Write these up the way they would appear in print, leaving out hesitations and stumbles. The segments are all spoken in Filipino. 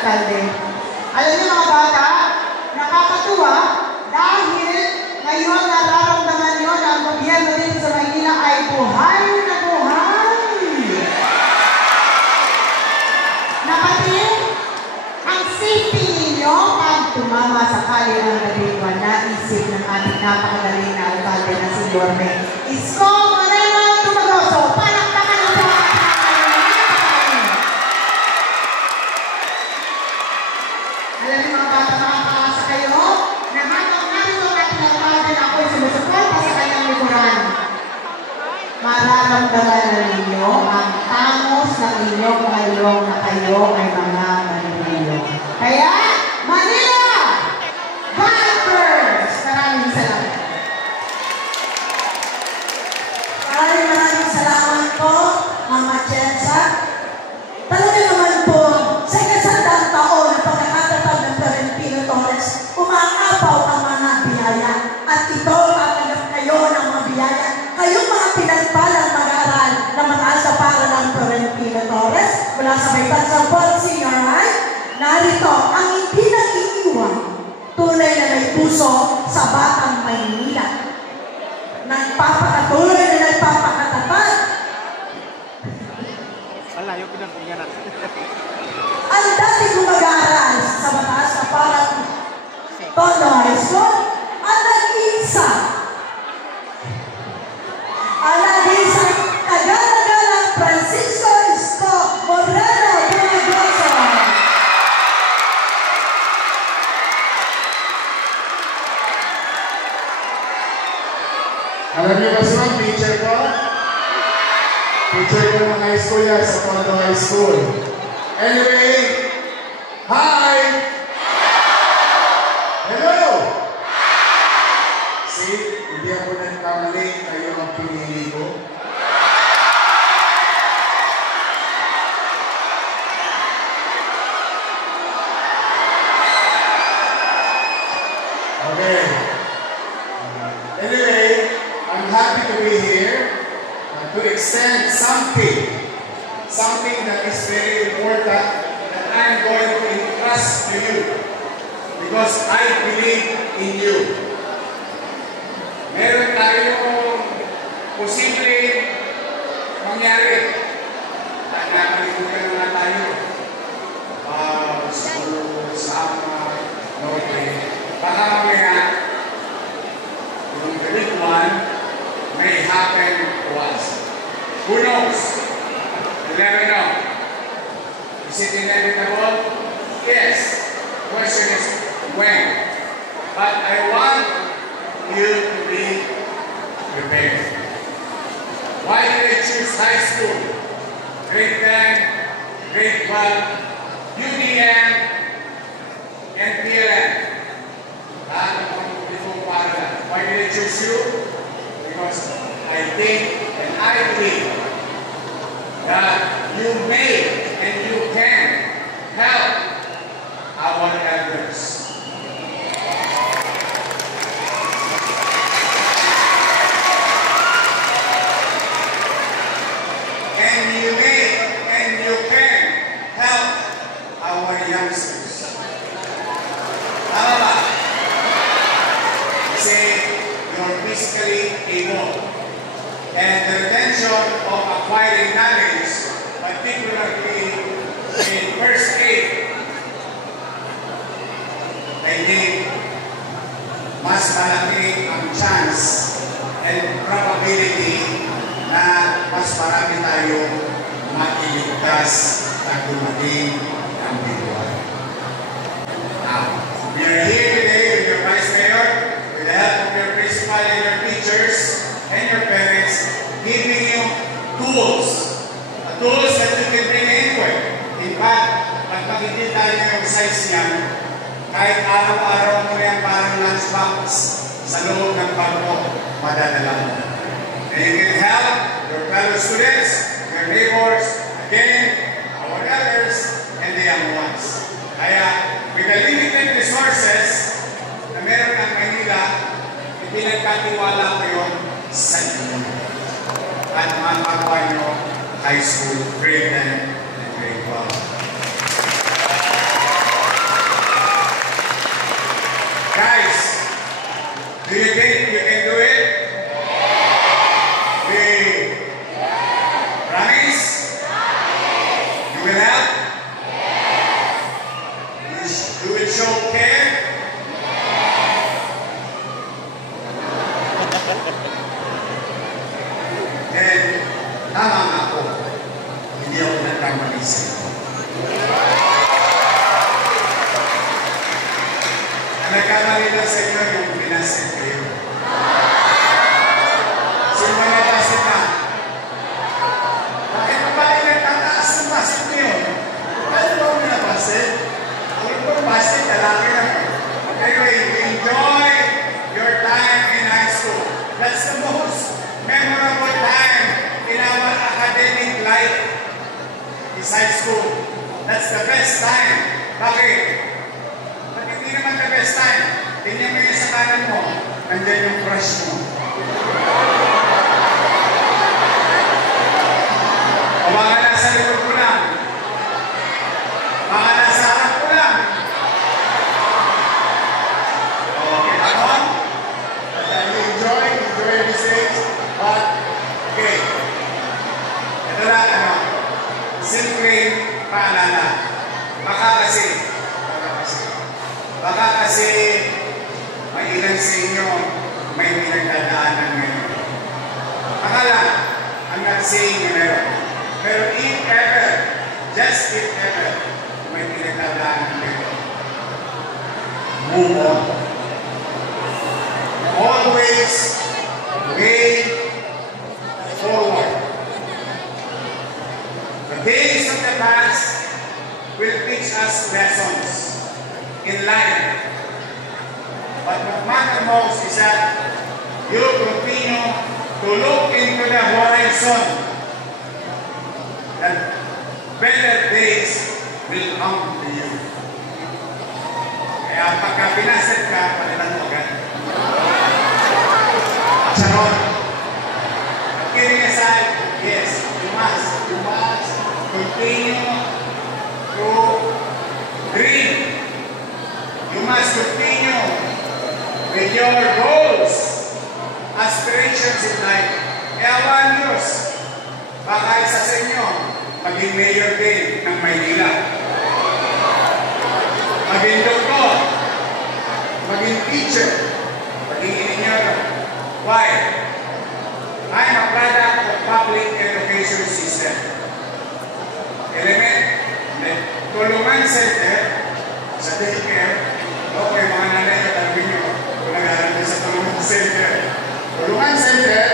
alkalde. Alam niyo mga bata, nakakatuwa dahil ngayon nararamdaman niyo na ang gobyerno dito sa Maynila ay buhay na buhay. Napatid, ang safety ninyo pag tumama sa kali ng Nagriwan, naisip ng ating napakagaling na alkalde na si Yorme. Isko Moreno Tumagoso, palakpakan na po ang alam niyo mga bata, makakaasa kayo na habang narito ang ating alkalde na ako'y sumusuporta sa kanyang likuran. Mararamdaman na ninyo ang tangos ng inyong kalong na kayo ay mga Manila. Kaya, Manila! Vipers! Maraming salamat. Maraming salamat po, Mama Chenza. Talaga naman po, sa ikasandang taon na pagkakatatag ng Florentino Torres, umaapaw ang mga biyaya. At ito, tatanggap kayo ng mga biyaya. Kayong mga pinagpalang mag-aaral na mataas sa paaralan ng Florentino Torres, mula sa Baytansang Port Senior High, narito ang hindi nag-iiwan, tunay na may puso sa Batang Maynila. Nagpapakatuloy na nagpapakatatag. Malayo ko ng kumyanan. Ang dati kong mag-aaral sa mataas na parang Tondo High School, ang nag-iisa. Ang nag-iisa, Tagalagalang Francisco Isko Moreno Tumagoso. Alam niyo ba sila, teacher ko? Teacher ko ng high school yan sa Tondo High School. Anyway, hi! Hello! See, hindi ako nagkamali, kayo ang pinili ko. Okay. Anyway, I'm happy to be here to extend something that is very important that I'm going to entrust to you because I believe in you. Meron tayong posibleng mangyari at nakalimutan na tayo siguro sa Norte. Baka mamaya yung grade 1 may happen to us. Who knows? You never know. Is it inevitable? Yes. The question is when. But I want you to be prepared. Why did I choose high school? Grade 10, grade 12, UDM, and PLM. Why did I choose you? Because I think and I believe that you may and you can help our elders. And you may and you can help our youngsters. Tama ba? Say you're physically able. And the retention of acquiring knowledge, particularly in first aid, I think mas malaki ang chance and probability na mas marami tayong mailigtas na dumating ang biguan. Now, we are here today with your Vice Mayor, with the help of your principal and your teachers and your parents, giving you tools that you can bring anywhere. In fact, pag makikita niyo yung size niya, kahit araw-araw mo yan parang lunchbox sa loob ng bag mo, madadala mo. And you can help your fellow students, your neighbors, again, our elders, and the young ones. Kaya, with the limited resources na meron ng Maynila, ipinagkatiwala ko yun sa inyo. At mapagawa nyo high school, grade 10, and grade 12. you think you can do it? We promise? You will help? You will show care? Then, tama nga ako. Hindi ako nagkamali sa inyo. Nagkamali na sa inyo yung pinasin kayo. Sino ba nabasin na? Bakit pa ba kayo nagtataas ng basin niyo? Bakit ba ako nabasin? Ang itong basin, lalaki na. Anyway, enjoy your time in high school. That's the most memorable time in our academic life. Is high school. That's the best time. Bakit? Ba't hindi naman the best time? Tingnan mo yung sa kanan mo. Nandiyan yung crush mo. O baka nasa likod ko lang. Baka nasa harap ko lang. Okay, ano? Enjoy these days. But, okay. Ito lang, ano? Simple paalala. Baka kasi may ilan sa inyo may pinagdadaanan ngayon. Akala, I'm not saying na meron. Pero if ever, just if ever, may pinagdadaanan ngayon, move on. Always way forward. The days of the past will teach us lessons in life. But what matters most is that you continue to look into the horizon. That better days will come to you. Kaya pagka pinaset ka, palitan mo agad. Charot. Kidding aside, yes, you must continue to dream. You must continue with your goals, aspirations in life. Kaya one Diyos, baka isa sa inyo, maging mayor din ng Maynila. Maging doktor, maging teacher, maging engineer. Why? I'm a product of public education system. Tulungan center sa daycare. Okay, mga nanay na talagin nyo kung nag-aaral sa tulungan center. Tulungan center,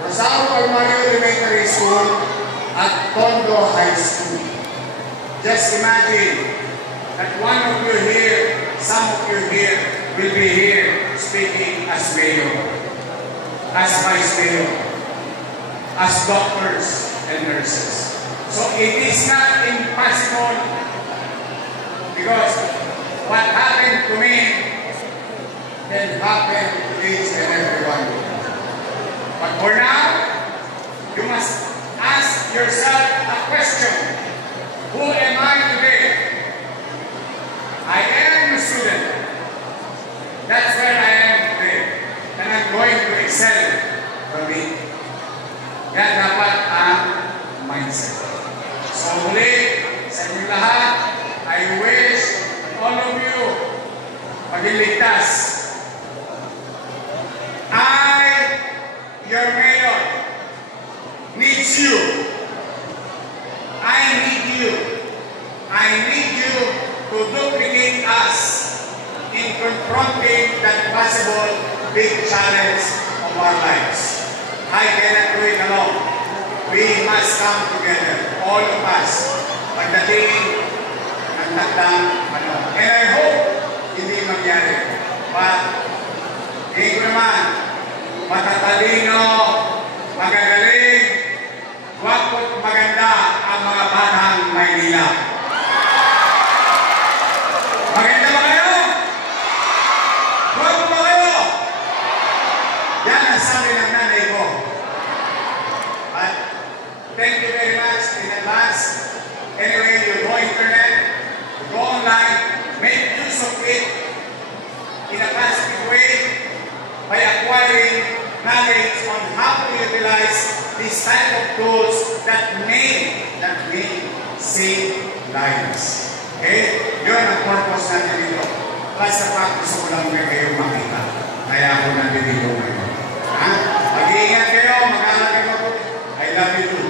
Rosario Palmario Elementary School at Tondo High School. Just imagine that one of you here, some of you here, will be here speaking as mayor, as vice mayor, as doctors and nurses. So it is not impossible because what happened to me can happen to each and everyone. But for now, you must ask yourself a question. Who am I today? I am a student. That's where I am today. And I'm going to excel from it. Yan dapat ang mindset. So muli, sa inyo lahat, I wish all of you maging ligtas. Your mayor needs you. I need you. I need you to duplicate us in confronting that possible big challenge of our lives. I cannot do it alone. We must come together, all of us, pagdating ng takdang ano. And I hope hindi mangyari. But, hindi ko naman, matatalino, magagaling, wapo't maganda ang mga batang Maynila. Maganda ba kayo? Wapo ba kayo? Yan ang sabi ng nanay ko. But thank you very much in advance. Anyway, you go internet, you go online, make use of it in a positive way. by acquiring knowledge on how to utilize this type of tools that may save lives. Okay? Yun ang purpose natin dito. Plus the fact, gusto ko lang kayo makita. Kaya ako nandito ngayon. Ha? Mag-iingat kayo, mag-aaral kayo. I love you too.